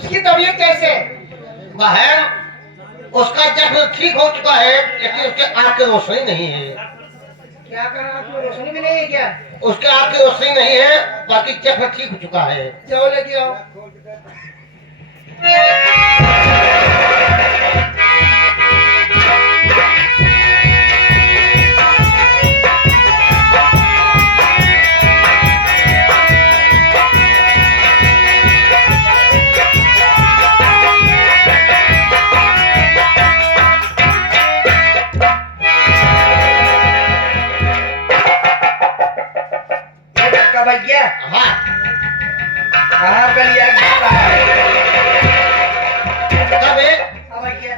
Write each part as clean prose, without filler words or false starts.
उसकी तबीयत कैसे है? बहन उसका जख्म ठीक हो चुका है, लेकिन उसके आँख की रोशनी नहीं है। क्या कहा, आपको रोशनी भी नहीं है क्या? उसके आँख की रोशनी नहीं है, बाकी जख्म ठीक हो चुका है। जाओ लेके आओ। भैया हाँ कहाँ का लिया है? तब हाँ भैया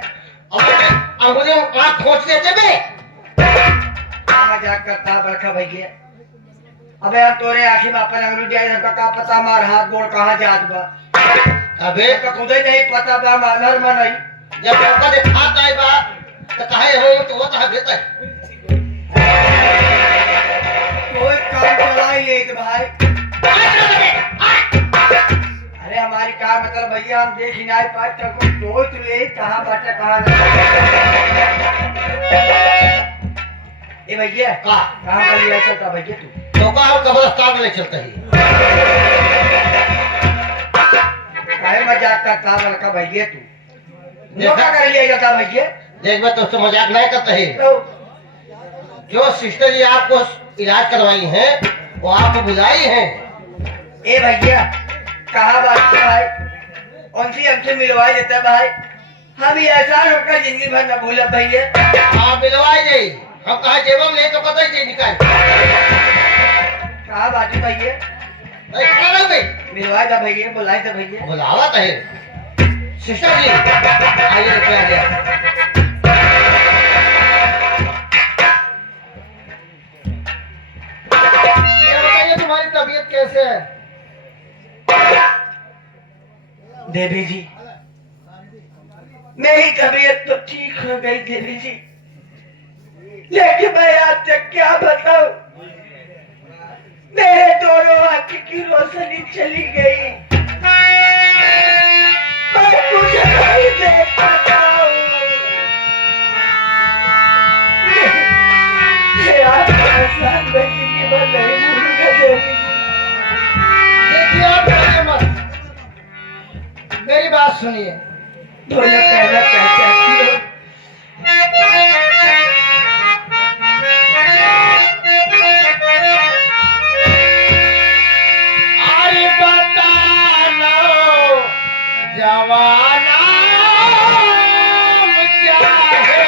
अंगुली आँख खोज लेते बे। मजाक करता बरखा भैया। अबे यार तोरे आखिर में अपन अंगुली जाए, हमका का पता मार हाथ गोड़ कहाँ जात बा। अबे हमका खुद ही नहीं पता बा, मानर में नहीं। जब मौका दिखाता है बा तो कहे हो तो वो तो बेहतर। कोई काम चलाई ले तो भाई। अरे हमारी कार मतलब भैया हम देख ही नहीं पाए, तो तो ले कहाँ बाटे कहाँ ए भैया कहाँ का लिया चलता भैया तू? धोखा और कब्रिस्तान में चलता है। काहे मजाक करता बड़का भैया तू? धोखा कर लिया जाता भैया। देख मैं तुझसे मजाक नहीं करता है। तो जो सिस्टर जी आपको इलाज करवाई है वो आपको बुलाई है। ए भैया कहाँ बात है भाई? उनसे हमसे मिलवा देता भाई, हम ये एहसान होकर जिंदगी भर न भूला भैया। आप मिलवाई जाई, हम कहा जेबम ले तो पता ही निकाल। कहाँ बात है भैया? मिलवा था भैया, बुलाए था भैया। बुलावा था सिस्टर जी, आइए लेके आ गया। ये बताइए तुम्हारी तबीयत कैसे है? देवी जी मेरी तबीयत तो ठीक हो गई देवी जी, लेकिन मैं आज तक क्या बताऊं, मेरे दोनों आंख की रोशनी चली गई। मैं कुछ नहीं देख पाता हूं। ये आपका एहसान मैं जिंदगी भर नहीं भूलूंगा देवी जी। देखिए आप डरिए मत, मेरी बात सुनिए। बोलो कहना क्या चाहती हो? अरे बताना जवाना क्या है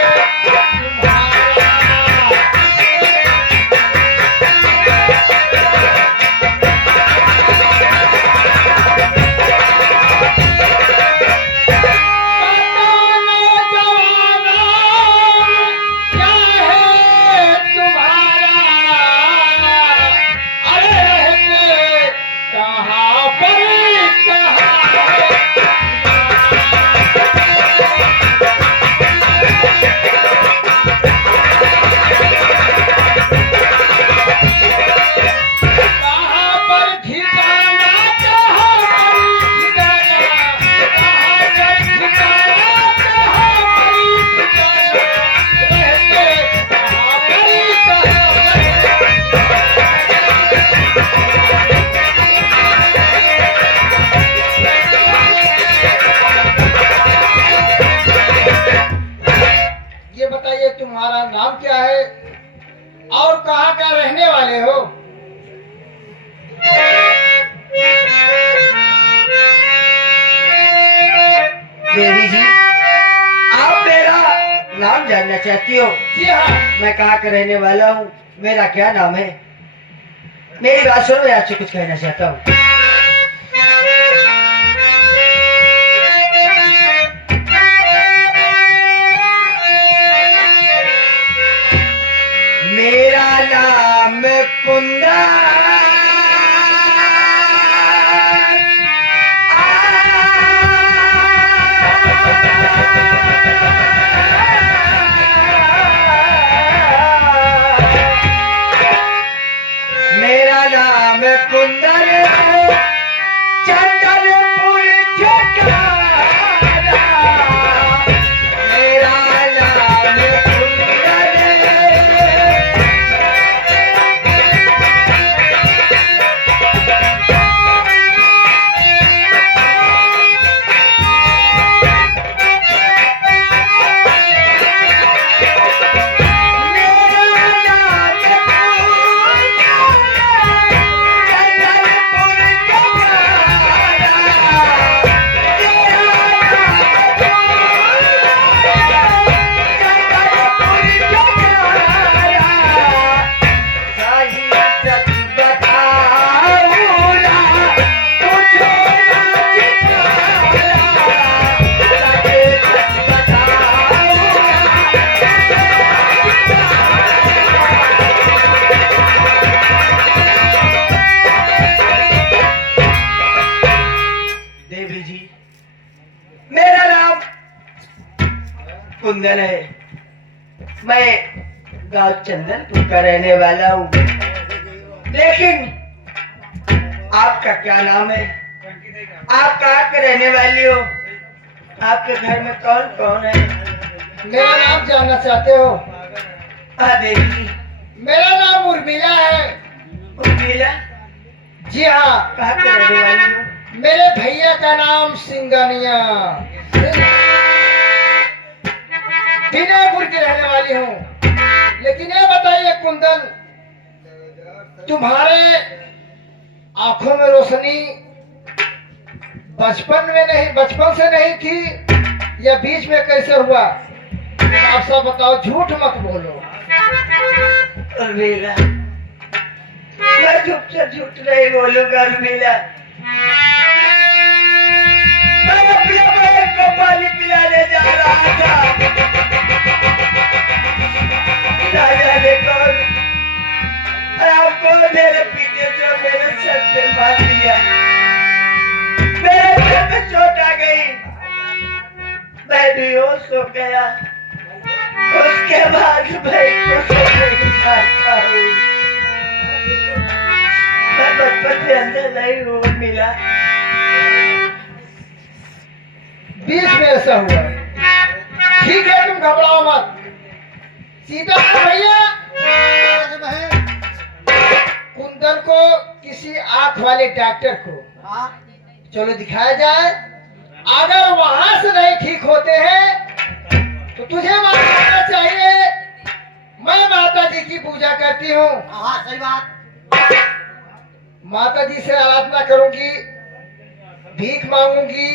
तुम्हारा नाम क्या है और कहाँ का रहने वाले हो? देवी जी आप मेरा नाम जानना चाहती हो? जी हाँ, मैं कहाँ का रहने वाला हूँ, मेरा क्या नाम है? मेरी बात सुनो, मैं आपसे कुछ कहना चाहता हूँ। मेरा नाम कुंदा मेरा नाम कुंदन मेरा नाम कुंदन है। मैं गांव चंदनपुर का रहने वाला हूँ। लेकिन आपका क्या नाम है? आप कहाँ के रहने वाली हो? आपके घर में कौन कौन है? मेरा नाम जानना चाहते हो? हाँ देवी। मेरा नाम उर्मिला है। उर्मिला? जी हाँ। कहाँ के रहने वाली हो? मेरे भैया का नाम सिंगानिया, विनयपुर की रहने वाली हूँ। लेकिन ये बताइए कुंदन, तुम्हारे आंखों में रोशनी बचपन से नहीं थी या बीच में कैसे हुआ? आप सब बताओ, झूठ मत बोलो। उर्मिला, मैं झूठ नहीं बोलूंगा उर्मिला। मैं अपने बहन को पानी पिलाने जा रहा था। ना जाने कौन और आपको मेरे पीछे जो मेरे सर पे मार दिया। मेरे सर पे चोट आ गई, मैं बेहोश हो गया। उसके बाद मैं कुछ नहीं जानता हूँ। मैं बचपन से अंदर नहीं हूँ मिला। बीच में ऐसा हुआ। ठीक है, तुम घबराओ मत। सीता भैया, कुंदन को किसी आंख वाले डॉक्टर को चलो दिखाया जाए। अगर वहां से नहीं ठीक होते हैं तो तुझे मानना चाहिए मैं माता जी की पूजा करती हूँ। हाँ, सही बात। माता जी से आराधना करूंगी, भीख मांगूंगी,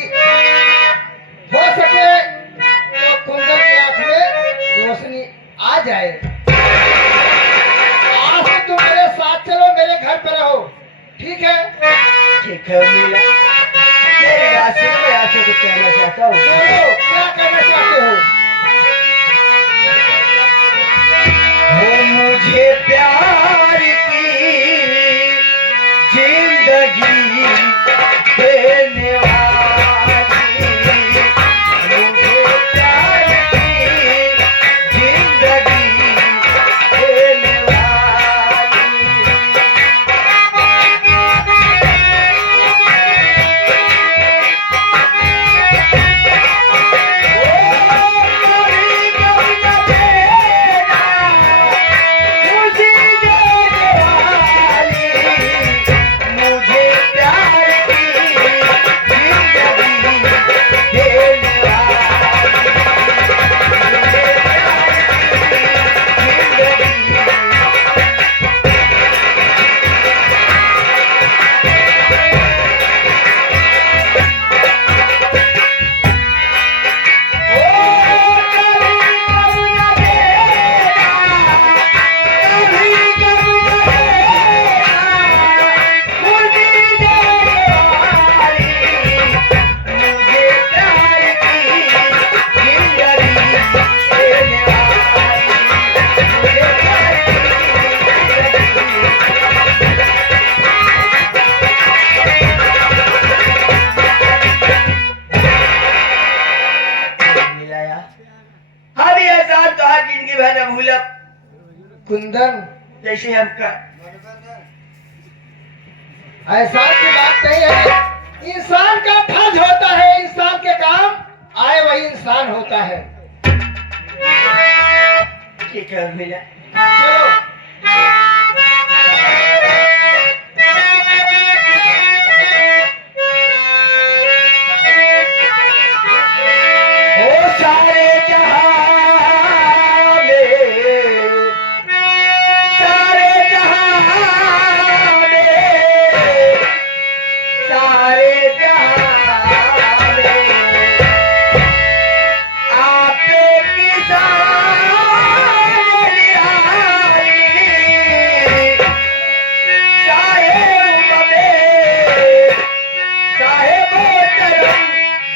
हो सके तो कुंदन की आंख में रोशनी आ जाए। आज से तुम मेरे साथ चलो, मेरे घर पे रहो, ठीक है? ठीक है मीला, मेरी बात सुनो। मैं आपसे कुछ कहना चाहता हूँ। बोलो, क्या कहना चाहते हो? मुझे प्यार की जिंदगी देने वाली, मुझे प्यार की जिंदगी देने वाली। कुंदन, जैसे हमका ऐसा की बात नहीं है। इंसान का फर्ज होता है, इंसान के काम आए वही इंसान होता है। ठीक है मिला। चलो।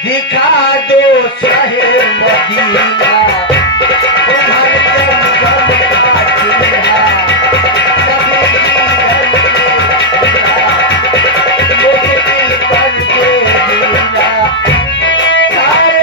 दिखा दो शहर मदीना, सारे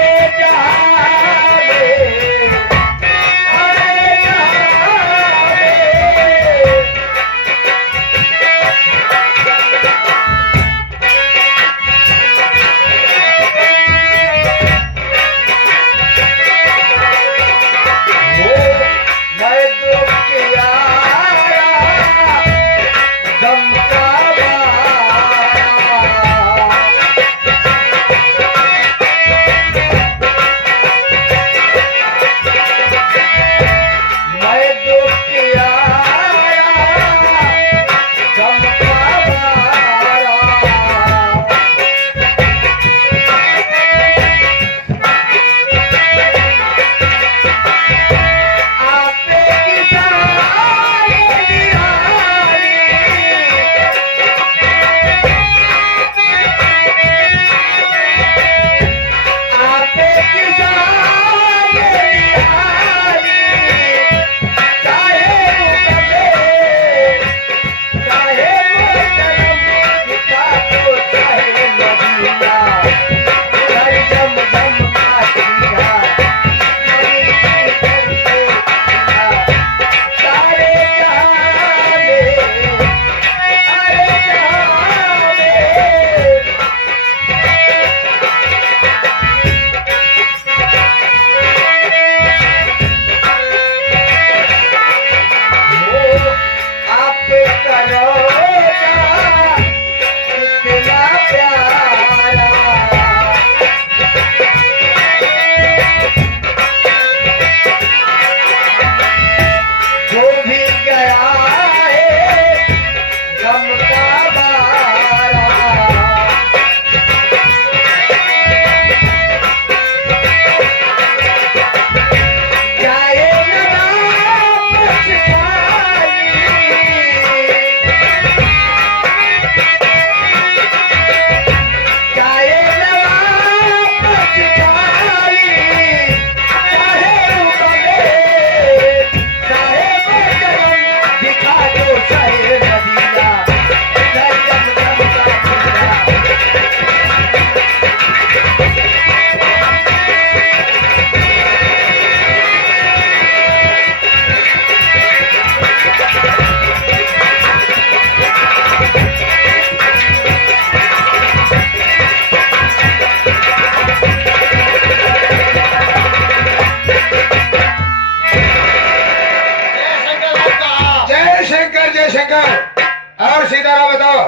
नमस्कार। और सीताराम बताओ।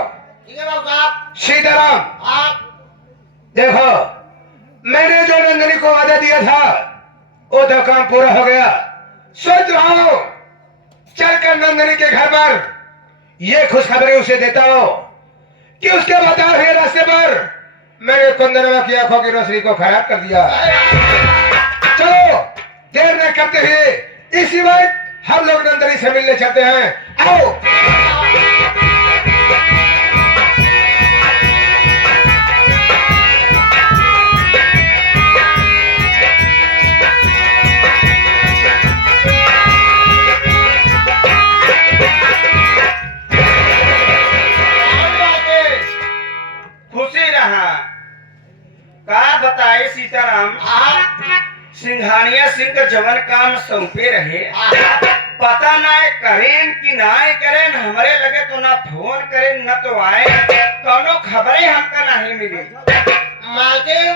ठीक है बाबू साहब। सीताराम आप देखो, मैंने जो नंदनी को वादा दिया था वो तो काम पूरा हो गया। सोच रहा हूं चलकर नंदनी के घर पर ये खुशखबरी उसे देता हूं कि उसके बताए हुए रास्ते पर मैंने कुंदनवा की आंखों की रोशनी को खराब कर दिया। चलो देर न करते हुए इसी वक्त हम लोग नंदनी से मिलने चलते हैं। आओ। खुशी रहा का बताए सीताराम। सिंघानिया सिंह का जवन काम सौंपे रहे, पता ना करें कि ना करें। हमारे लगे तो ना फोन करें न तो आए, कौनो खबरें हमका नहीं मिली। मालकिन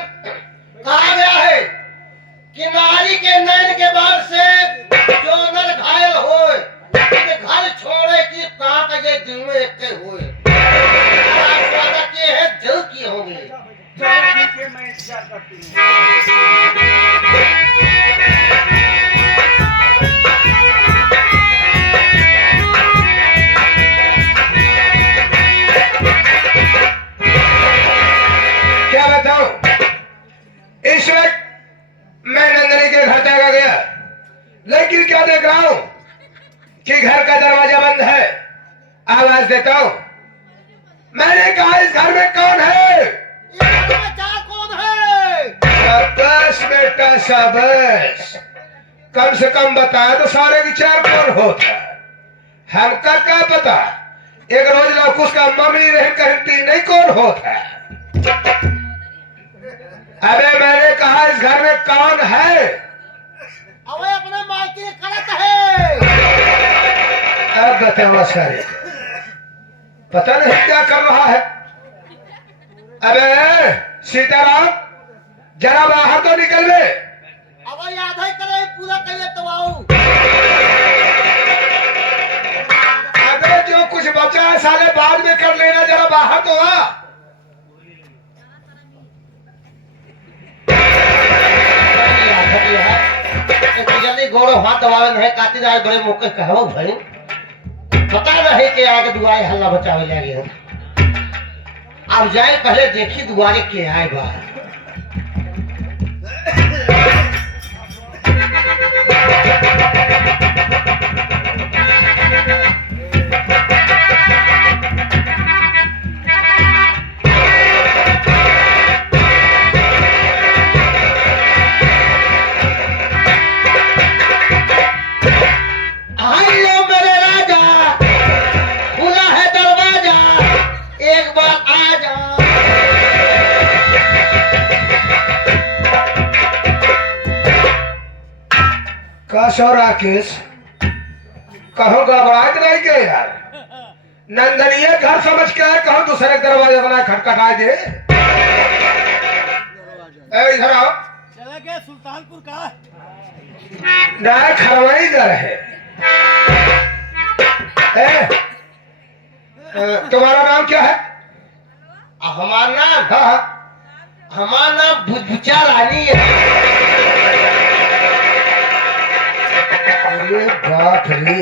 कहा गया है कि नारी के नैन के बाद से जो नर घायल होए, उसके घर छोड़े कि कहाँ तक ये दिन में एकते हुए। आप वादा किए हैं जल्द किए होंगे। चलो ठीक है, मैं इंतजार करती हूँ। क्या बताऊं, इस वक्त मैं नंदनी के घर तक आ गया, लेकिन क्या देख रहा हूं कि घर का दरवाजा बंद है। आवाज देता हूं, मैंने कहा इस घर में कौन है? ये बच्चा कौन है? शाबाश बेटा शाबाश, कम से कम बताया तो सारे विचार कौन होता है। हमका क्या पता एक रोज लौकुश का मम्मी रह कहती नहीं कौन होता है। अबे मैंने कहा इस घर में कौन है? अबे अपने मायके करत है। अब बताओ सारे, पता नहीं क्या कर रहा है। अबे सीताराम जरा बाहर तो निकल ले। अब याद है करे पूरा करिए तो आओ। अबे जो कुछ बचा है साले बाद में कर लेना, जरा बाहर तो आ। जल्दी गोड़ो हाथ दबावे नहीं काती जाए बड़े मौके कहो भाई। पता नहीं के आगे दुआरे हल्ला बचावे लगे हो। अब जाए पहले देखी दुआरे के आए बाहर। आइयो मेरे राजा, खुला है दरवाजा, एक बार आ जा। कसो राकेश, कहो गड़बड़ाए तो नहीं के यार। नंदनीय घर समझ के आए, कहो दूसरे दरवाजा बना खटखटाए दे। ए इधर आओ। चला गया सुल्तानपुर का। ना खरवाई घर है। तुम्हारा नाम क्या है? हमारा नाम, हाँ हाँ, हमारा नाम भुजभुचा रानी है। अरे बाप रे,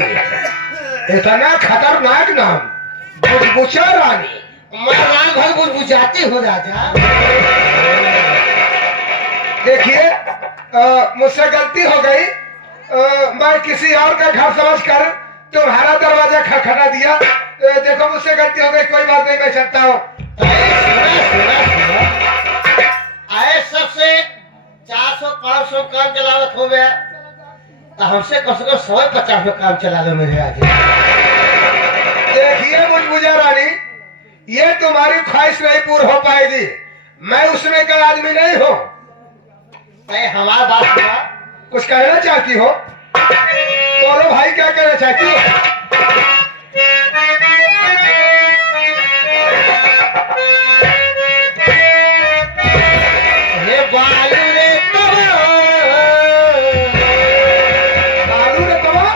इतना खतरनाक नाम, बुचबुचा रानी। मैं रात भर बुझबुझाती हूँ राजा। देखिए मुझसे गलती हो गई। मैं किसी और का घर समझ कर तुम्हारा दरवाजा खटखटा दिया। देखो मुझसे गलती हो गई, कोई बात नहीं, मैं चलता हूँ। आए सबसे 400-500 काम चलावत हो गया, तो हमसे कम से कम 150 में काम चला लो मेरे आगे। देखिए बुचबुचा रानी, ये तुम्हारी ख्वाहिश नहीं पूरी हो पाएगी। मैं उसमें का आदमी नहीं हूँ। हमारा बात सुना। कुछ कहना चाहती हो? बोलो भाई, क्या कहना चाहती हो? हे बालू रे बालू रे तबा,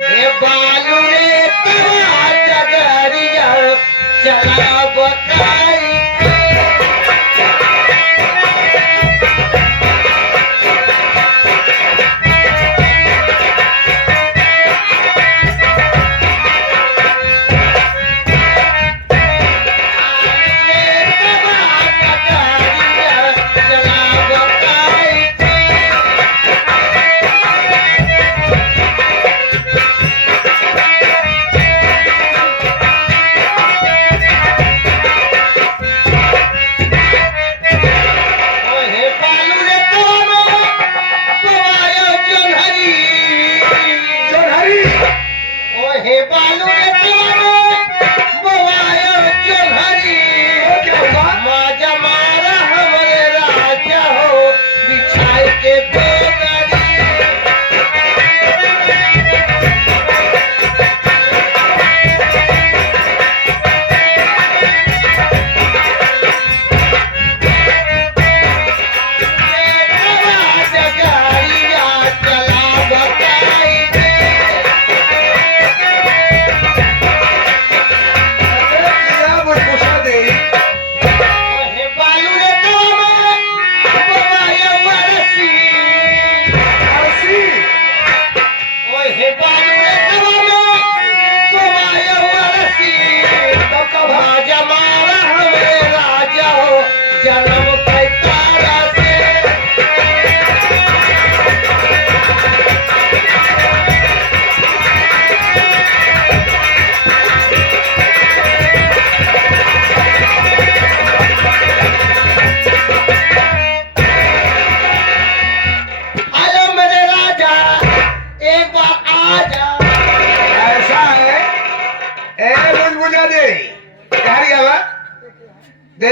हे बालू रे तबा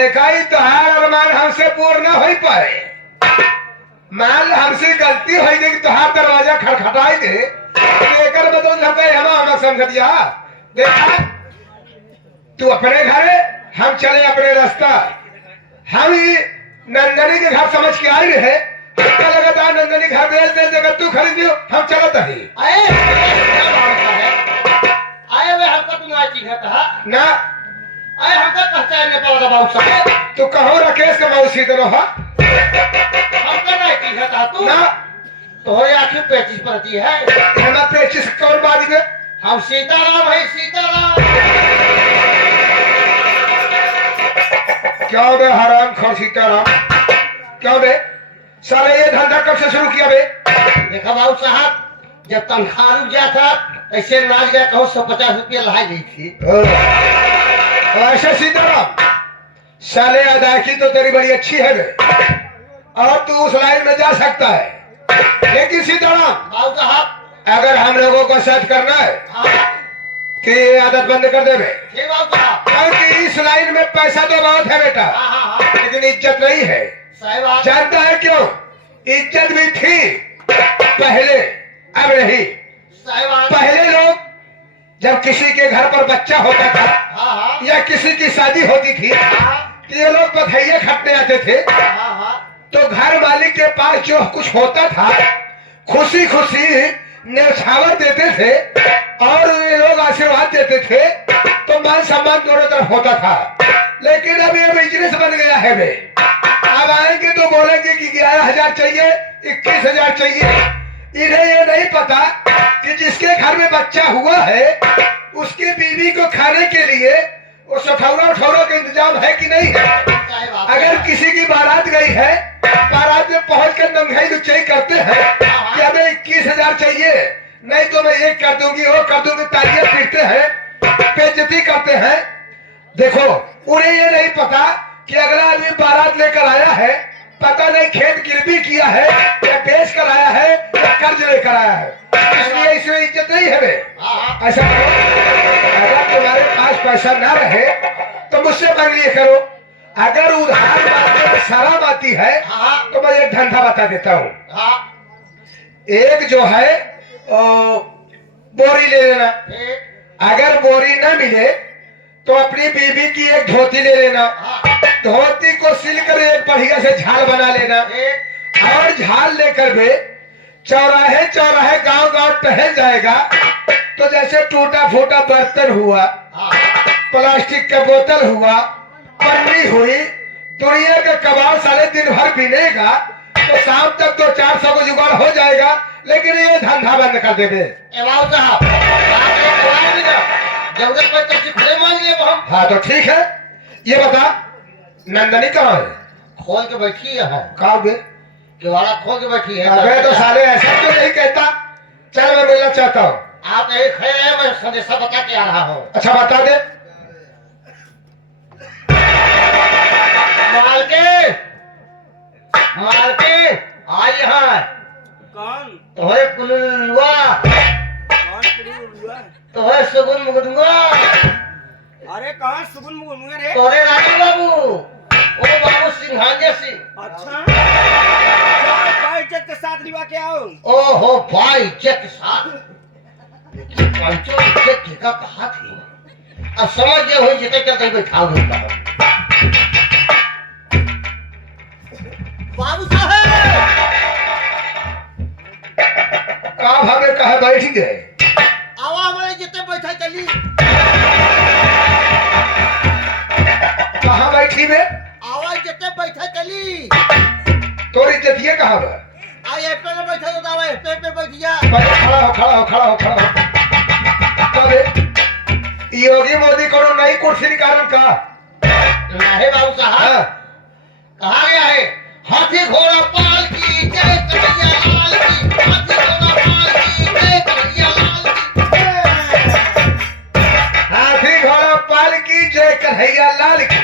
देखा ही तुहार अरमान हमसे पूर्ण न हो पाए। मान हमसे गलती हो गई कि तुहार दरवाजा खटखटाई दे तो एकर बदल धरते हम समझ दिया। देखा तू अपने घर, हम चले अपने रास्ता। हम ही नंदनी के घर समझ के आई रहे, क्या लगता नंदनी घर बेच दे देगा, तू खरीदियो हम चलत ही आए आए वे हमको तुम आज चीज कहा ना। आए हमको पहचान नहीं पाओ बाबू साहब। तू कहो राकेश का मौसी दोनों हा हमको नहीं चीज कहा तू ना। तो ये आखिर 35 पड़ती है। हम 25 कौन बात में हम सीताराम है सीताराम। क्यों बे हराम खोर सीताराम, क्यों बे साले ये धंधा कब से शुरू किया बे? देखा बाबू साहब, जब तनख्वाह रुक गया था ऐसे नाच गया कहो 150 रुपया लाई गई थी। ऐसे सीताराम साले अदायगी तो तेरी बड़ी अच्छी है बे, और तू उस लाइन में जा सकता है। लेकिन सीताराम बाबू साहब अगर हम लोगों को सेट करना है हाँ कि ये आदत बंद कर दे बे, ठीक बाबू साहब। क्योंकि इस लाइन में पैसा तो बहुत है बेटा, हाँ हाँ हाँ लेकिन इज्जत नहीं है। सही बात। जानता है क्यों? इज्जत भी थी पहले, अब नहीं। सही बात। पहले लोग जब किसी के घर पर बच्चा होता था हाँ हाँ या किसी की शादी होती थी हाँ तो ये लोग बधाइयां खटने आते थे, हाँ हाँ तो घर मालिक के पास जो कुछ होता था खुशी खुशी न्यौछावर देते थे और ये लोग आशीर्वाद देते थे, तो मान सम्मान दोनों तरफ होता था। लेकिन अब ये बिजनेस बन गया है बे। अब आएंगे तो बोलेंगे कि 11,000 चाहिए, 21,000 चाहिए। इन्हें ये नहीं पता कि जिसके घर में बच्चा हुआ है उसकी बीवी को खाने के लिए वो सठौरा उठौरा का इंतजाम है कि नहीं है। सही बात। अगर किसी की बारात गई है, बारात में पहुंच कर नंगाई गुच्चाई करते हैं कि हमें 21,000 चाहिए, नहीं तो मैं ये कर दूंगी वो कर दूंगी, तालियां पीटते हैं, बेइज्जती करते हैं। देखो उन्हें ये नहीं पता कि अगला आदमी बारात लेकर आया है, पता नहीं खेत गिरवी किया है या बेच कर आया है या कर्ज लेकर आया है, इसलिए इसमें इज्जत नहीं है बे। हाँ हाँ ऐसा करो, अगर तुम्हारे पास पैसा ना रहे तो मुझसे मांग लिए करो। अगर उधार मांगने में शर्म आती है हाँ तो मैं एक धंधा बता देता हूँ। हाँ एक जो है बोरी ले लेना, ठीक। अगर बोरी ना मिले तो अपनी बीबी की एक धोती ले लेना, हाँ धोती को सिलकर एक बढ़िया से झाल बना लेना, ठीक। और झाल लेकर भी चौराहे चौराहे गांव गांव टहल जाएगा। तो जैसे टूटा फूटा बर्तन हुआ, हाँ प्लास्टिक का बोतल हुआ, पन्नी हुई, दुनिया का कबाड़ साले दिन भर पीनेगा तो शाम तक तो 400 को जुगाड़ हो जाएगा। लेकिन ये धंधा बंद कर देवे। ए बाबू साहब आप एक दवाई भी दो, जरूरत पर कैसे खुले मांग लिए हम। हाँ तो ठीक है, ये बता नंदनी कहाँ है? खोल के बैठी है, कहा बे? किवाड़ा खोल के बैठी है। अबे तो साले ऐसा तो नहीं कहता। चल मैं मिलना चाहता हूँ। आप यही खड़े हैं, मैं संदेशा बता के आ रहा हूँ। अच्छा बता दे। मालके मालके आई यहाँ कौन तोहरे कुलुआ कौन पुरुष है? तोहरे सुगुन मुगुदुआ अरे कहाँ सुगुन मुगुन रे? तोहरे राजू बाबू ओ बाबू सिंघानिया सिंह। अच्छा जाओ भाई इज्जत के साथ निभा के आओ। ओहो भाई इज्जत के साथ, लेकिन पंचो इज्जत की का कहा थी, अब समझ गए हुई जितने चलते बैठा हुआ बाबू साहब। कहा भागे कहा बैठ गए? आवा हमारे जितने बैठा चली। कहाँ बैठी बे? आवाज जितने बैठा चली। तोरी इज्जतिये कहाँ बे? आई एपे में बैठा तो आवा एपे पे बैठ जा। पहले खड़ा हो खड़ा हो खड़ा हो खड़ा हो। कबे योगी मोदी को नई कुर्सी निकालन का? नहीं बाबू साहब हाँ। कहा गया है हाथी घोड़ा पाल की जय कन्हैया लाल की, हाथी घोड़ा पाल की जय कन्हैया लाल की। हाथी घोड़ा पाल की जय कन्हैया लाल की।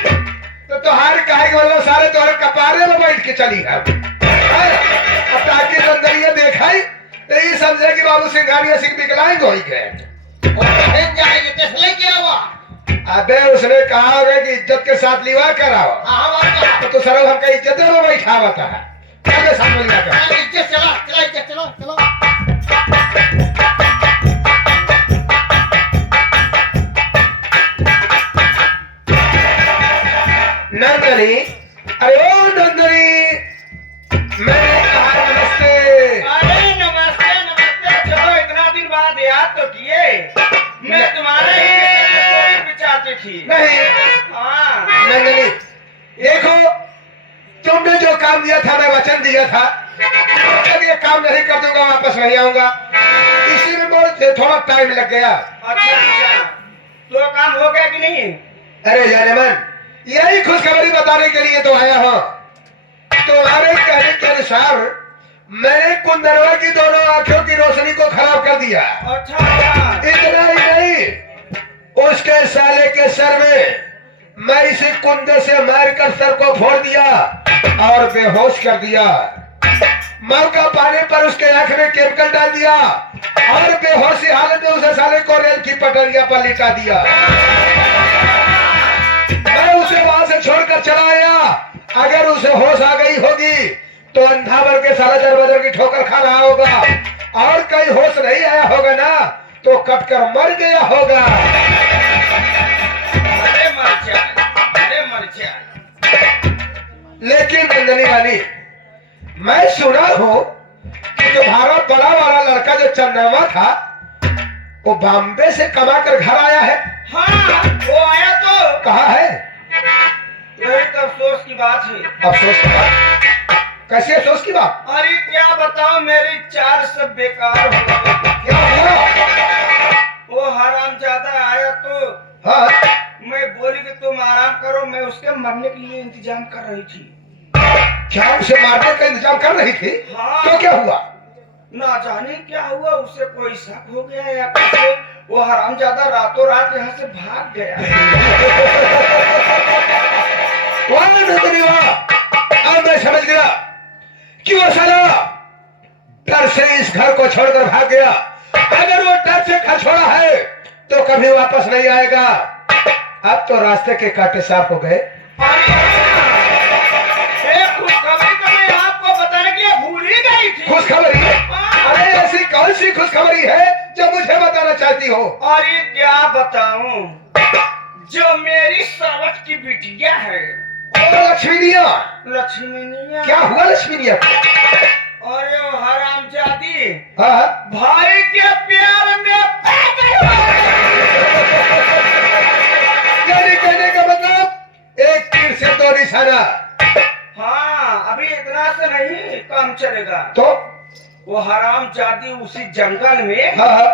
तो तुहार काहे के मतलब सारे तोहरे कपारे में बैठ के चली है। अब ताकि नंदनिया देखाई तो ये समझे कि बाबू सिंघानिया सिंह विकलांग हो गए। और बहन जाएगी तेसले क्या हुआ। अबे उसने कहा होगा कि इज्जत के साथ लिवा कराओ, हाँ बात कहा। तो सर हमका इज्जत में बैठा हुआ था क्या साथ में लिया कर? इज्जत चला चला इज्जत चलो चलो। नंदनी, अरे ओ नंदनी, मैंने कहा नमस्ते। अरे नमस्ते नमस्ते, चलो इतना दिन बाद याद तो किए। मैं तुम्हारे ही बिचाती थी। नहीं हाँ नंदनी, देखो तुमने जो काम दिया था, मैं वचन दिया था कि ये काम नहीं कर दूंगा, वापस नहीं आऊंगा। इसी में बहुत थोड़ा टाइम लग गया। अच्छा, तो काम हो गया कि नहीं? अरे जाने मन, यही खुशखबरी बताने के लिए तो आया हूँ। तुम्हारे कहने के अनुसार मैंने कुंदरवा की दोनों आंखों की रोशनी को खराब कर दिया। अच्छा, इतना ही नहीं, उसके साले के सर में मैं इसे कुंदे से मारकर सर को फोड़ दिया और बेहोश कर दिया। मौका पाने पर उसके आंख में केमिकल डाल दिया और बेहोशी हालत में उसे साले को रेल की पटरिया पर लिटा दिया। मैं उसे वहां से छोड़कर चला आया। अगर उसे होश आ गई होगी तो अंधा भर के साला दरवाजे की ठोकर खा रहा होगा, और कहीं होश नहीं आया होगा ना तो कटकर मर गया होगा। अरे मर जा, अरे मर जा। लेकिन नंदनी वाली, मैं सुना हूं कि तुम्हारा बड़ा वाला लड़का जो चन्नावा था वो बॉम्बे से कमा कर घर आया है। हाँ वो आया तो कहा है? यही तो अफसोस की बात है। अफसोस की बात? कैसे अफसोस की बात? अरे क्या बताओ, मेरी चाल सब बेकार हो गई। क्या हुआ? वो हरामजादा आया तो हाँ, मैं बोली कि तुम आराम करो, मैं उसके मरने के लिए इंतजाम कर रही थी। क्या उसे मारने का इंतजाम कर रही थी? हाँ। तो क्या हुआ? ना जाने क्या हुआ, उसे कोई शक हो गया या कैसे वो हरामजादा रातों रात यहाँ से भाग गया। वाह नंदनी वाह, अब मैं समझ गया कि वो साला डर से इस घर को छोड़कर भाग गया। अगर वो डर से घर छोड़ा है तो कभी वापस नहीं आएगा। अब तो रास्ते के कांटे साफ हो गए। खुशखबरी तो मैं आपको बताने के लिए भूल ही गई थी। खुशखबरी? अरे ऐसी कौन सी खुशखबरी है जो मुझे बताना चाहती हो? और ये क्या बताऊं, जो मेरी सावत की बिटिया है लक्ष्मीनिया। लक्ष्मीनिया। क्या हुआ लक्ष्मीनिया को? अरे वो हरामजादी हाँ, भाई के प्यार में यानी कहने का मतलब एक तीर से दो निशाना। हाँ अभी इतना से नहीं काम चलेगा। तो वो हरामजादी उसी जंगल में हाँ,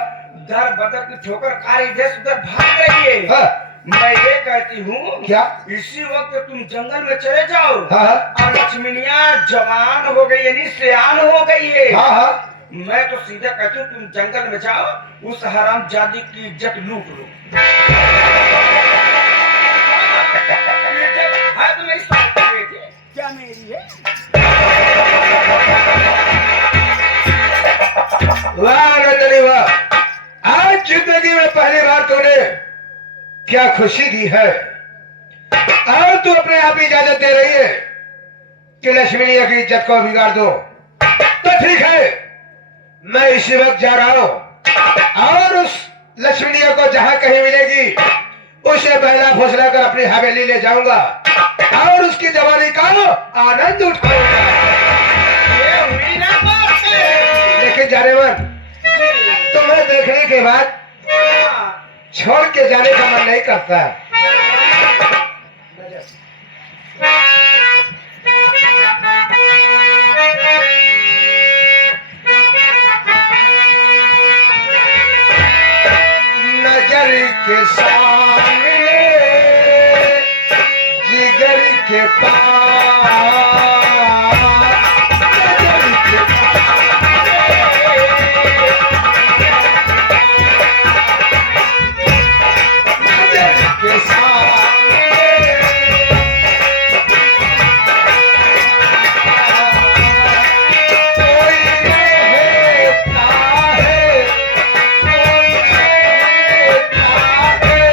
दर बदर की ठोकर खा रही, इधर उधर भाग रही है। हाँ, मैं ये कहती हूँ क्या? इसी वक्त तुम जंगल में चले जाओ। हाँ, और लक्ष्मीनिया जवान हो गई, यानी सियान हो गई है। हाँ, हाँ। मैं तो सीधा कहती हूँ तुम जंगल में जाओ, उस हरामजादी की इज्जत लूट लो। इज्जत है तो मेरी साथ की बेटी। क्या मेरी है? वाह नंदनी वाह, आज जिंदगी में पहली बार तूने क्या खुशी दी है। और तू अपने आप ही इजाजत दे रही है कि लक्ष्मीनिया की इज्जत को बिगाड़ दो। तो ठीक है, मैं इसी वक्त जा रहा हूं और उस लक्ष्मीनिया को जहां कहीं मिलेगी उसे बहला फुसला कर अपनी हवेली ले जाऊंगा और उसकी जवानी का आनंद उठाऊंगा। ये हुई ना बात है। लेकिन जाने मन, तुम्हें देखने के बाद छोड़ के जाने का मन नहीं करता। नजर के सामने जिगर के पास, नजर के सामने कोई रहता है, कोई रहता है।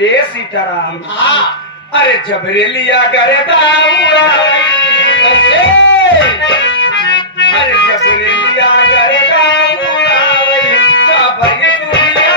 ए सीताराम हाँ अरे जबरेलिया करे बाबूरा कैसे अरे जबरेलिया करे बाबूरा सब ये दुनिया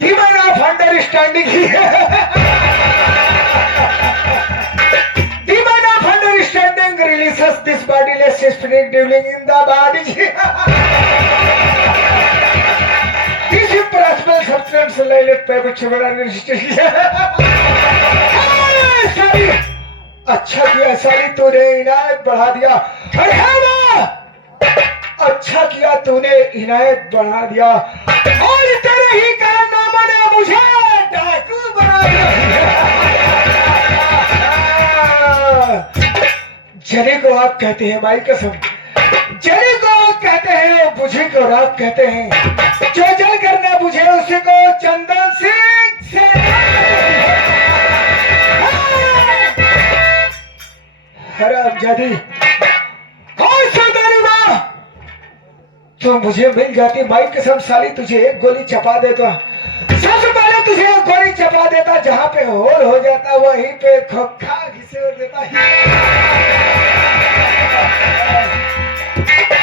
Demon of understanding Demon of understanding releases this bodiless spirit dwelling in the body. This impossible substance लाइलेट पे कुछ बड़ा सारी अच्छा किया सारी तूने इनायत बढ़ा दिया अरे हाँ अच्छा किया तूने इनायत बढ़ा दिया और तेरे ही कारनामा ने मुझे डाकू बना दिया जने को आग कहते हैं माई कसम जने को आग कहते हैं बुझे को राग कहते हैं जो जल करना बुझे उसी को चंदन सिंह से हरामजादी और सौदारी माँ तो मुझे मिल जाती माई कसम साली तुझे एक गोली चपा देता सबसे पहले तुझे एक गोली चपा देता जहां पे होल हो जाता वहीं पे खोखा घिसे देता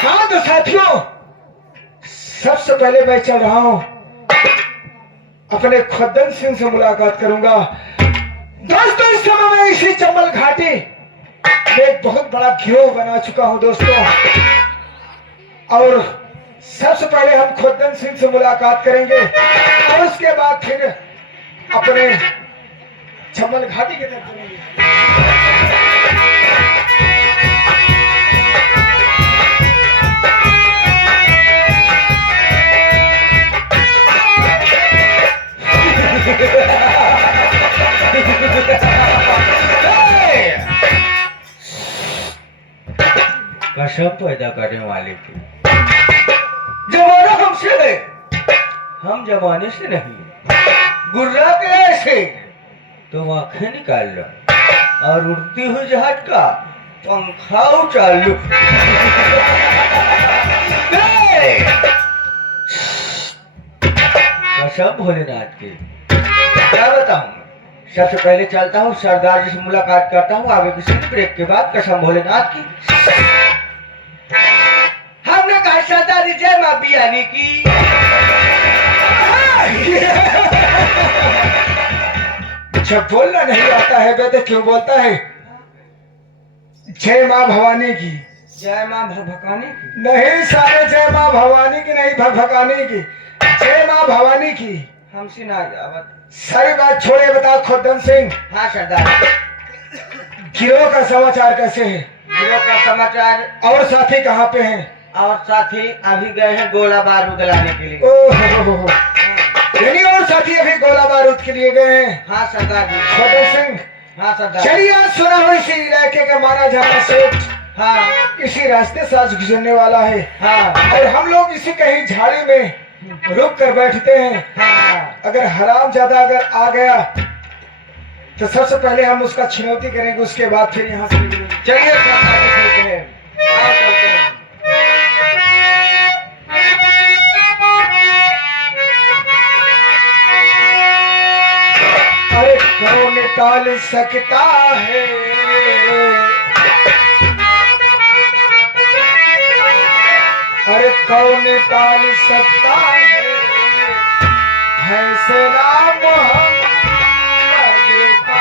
हाँ तो साथियों सबसे पहले मैं चल रहा हूं अपने खुद्दन सिंह से मुलाकात करूंगा दोस्तों इस समय मैं इसी चंबल घाटी में एक बहुत बड़ा गिरोह बना चुका हूं दोस्तों और सबसे पहले हम खुद्दन सिंह से मुलाकात करेंगे और उसके बाद फिर अपने चंबल घाटी की तरफ चलेंगे कसम पैदा करने वाले की जमाना हमसे है हम जमाने से नहीं गुर्रा के ऐसे तुम आंखें निकाल लो और उड़ती हुई जहाज का पंखा उचाल लो कसम भोलेनाथ की क्या बताऊं सबसे पहले चलता हूँ सरदार जी से मुलाकात करता हूँ आगे किसी ब्रेक के बाद कसम भोलेनाथ की हमने कहा सरदार जी जय माँ बियानी की जब बोलना नहीं आता है वे तो क्यों बोलता है जय माँ भवानी की जय माँ भकानी की नहीं सारे जय माँ भवानी की नहीं भकानी की जय माँ भवानी की हमसे ना जावत सारी बात छोड़े बता खुद्दन सिंह हाँ सरदार गिरोह का समाचार कैसे है गिरोह का समाचार और साथी कहाँ पे हैं और साथी अभी गए हैं गोला बारूद लाने के लिए ओहो यानी और साथी अभी गोला बारूद के लिए गए हैं हाँ सरदार जी खुद्दन सिंह हाँ सरदार चलिए आज सुना हो इसी इलाके का माना जाना सेठ हाँ इसी रास्ते से आज गुजरने वाला है हाँ और हम लोग इसी कहीं झाड़ी में रुक कर बैठते हैं हाँ अगर हराम ज्यादा अगर आ गया तो सबसे पहले हम उसका छिनौती करेंगे उसके बाद फिर यहाँ से निकलेंगे। चलिए सरदार जी ठीक है आओ चलते हैं अरे कौन टाल सकता है अरे कौन टाल सकता है फैसला मोहम्मद का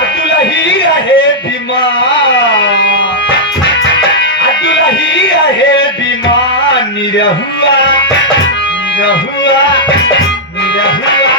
अतुलही आहे भीमा, अतुलही आहे भीमा, निरहुआ निरहुआ निरहुआ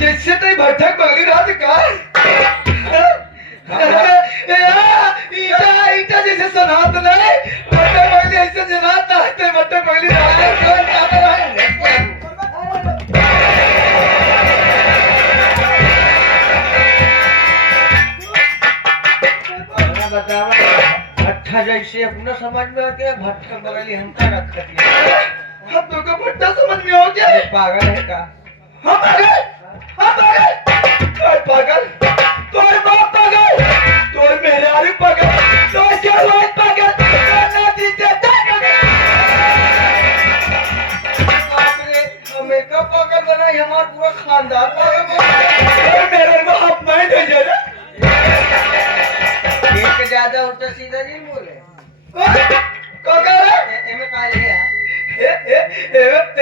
जैसे ते भटक बगली रात काय ईटा ईटा जैसे सनात नहीं भटक बगली ऐसे जनात है भटक बगली बतावा भट्टा जैसे अपना समझ में आते हैं भट्टा बगली हमका रख दिया। हम तो को भट्टा समझ में हो गया ये पागल है का? हम पागल पागल तोर बाप पागल तोर मेहरारू पागल तोर जवान पागल तोर नाती देता बाप रे, हमें का पागल बनाई हमारा पूरा खानदान पागल बनाई। तोर मेरे को आप मैं दे जरा एक ज्यादा उल्टा सीधा नहीं बोले। का कर एमे का ले आ?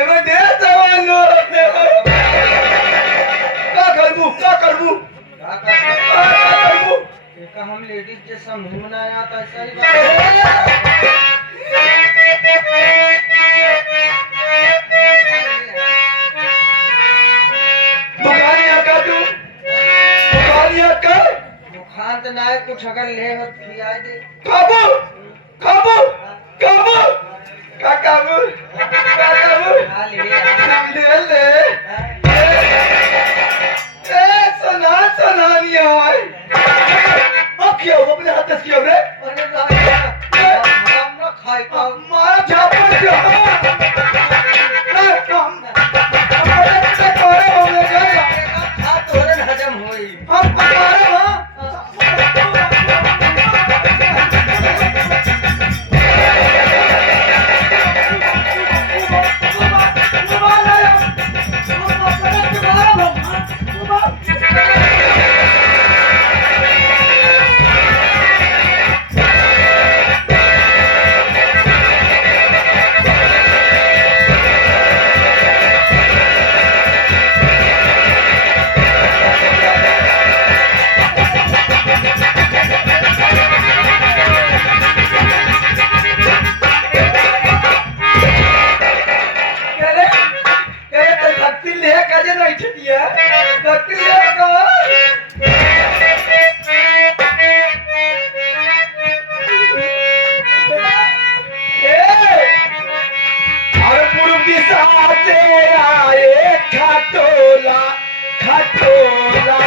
एमे दे जवान लो का करबू का कर? एक हम लेडीज जैसा मुंह बनाया था ऐसा ही दुकानिया का तू दुकानिया का मुखान तो ना है, कुछ अगर ले हो तो खिया दे। काबू काबू काबू का काबू का काबू हाँ, ले आ। ले ए सोना नहीं है अब क्या हो अपने हाथ से क्यों रे अरे हम ना खाई का मारा झापड़ जो ए कम हमारे से करे होने गए खा तोरन हजम होई। हम हमारे वहां बकरियों को और पूर्व दिशा से आए खटोला खटोला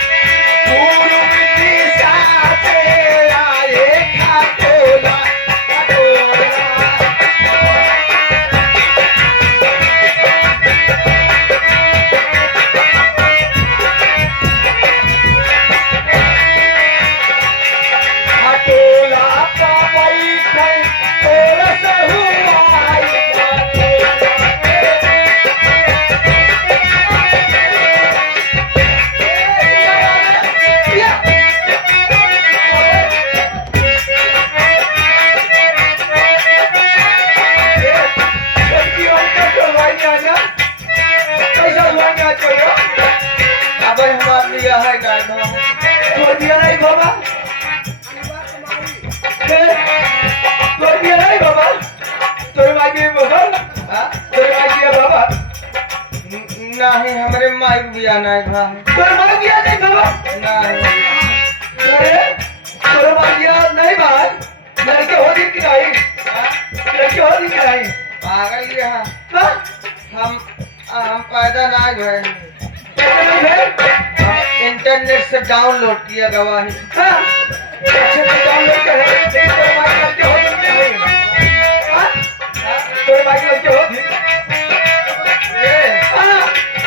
पूर्व दिशा से आए खटोला खटोला खटोला का बैठल तोर सहुआई अब हमार लिया है गाना हाँ? नहीं हमरे माइक भी आना है भाई नहीं पागल यहाँ हम पैदा ना भरे इंटरनेट से डाउनलोड किया गवाही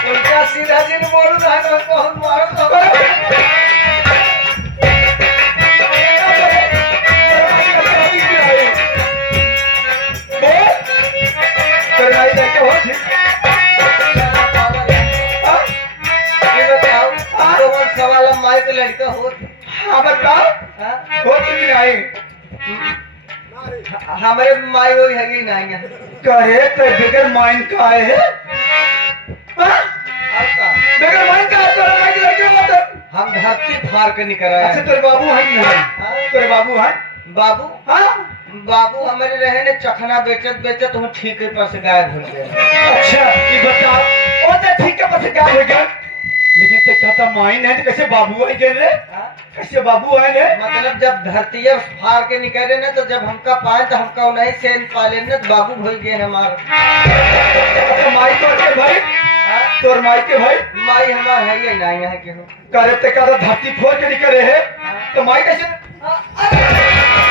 उल्टा सीधा जिन बोलू रहा है कौन मारू ये बताओ कौन सवाल माइक लड़का हो हमारे माई वही है नहीं है करे तो बगैर माइंड का है आपका बगैर माइंड का है तोरा माइंड लगे मत हम धरती फाड़ के निकल आए अच्छा हैं। तेरे बाबू है कि नहीं हाँ? तेरे बाबू है बाबू हाँ बाबू हमारे रहे ने चखना बेचत बेचत हम ठीक पर से गायब हो गए अच्छा ये बता ओ तो ठीक है बस क्या हो गया लेकिन ते कहता माइंड है तो कैसे बाबू है रे हाँ? कैसे बाबू है रे मतलब जब धरती फाड़ के निकले ना तो जब हमका पाए तो हमका नहीं सेन पाले ना तो बाबू हो गए हमारे तो माई तो के भाई हाँ? तोर माई के भाई माई हमार है ये नहीं है कि हो करे ते कहता धरती फोड़ के निकले है तो माई कैसे